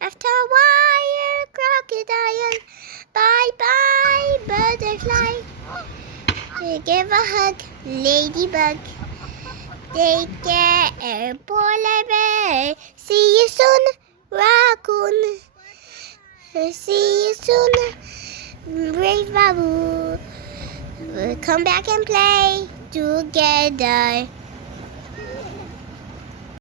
After a while, crocodile. Bye bye, butterfly. Give a hug, ladybug. Take care, polar bear. See you soon, raccoon. See you soon, brave babu. We'll come back and play together.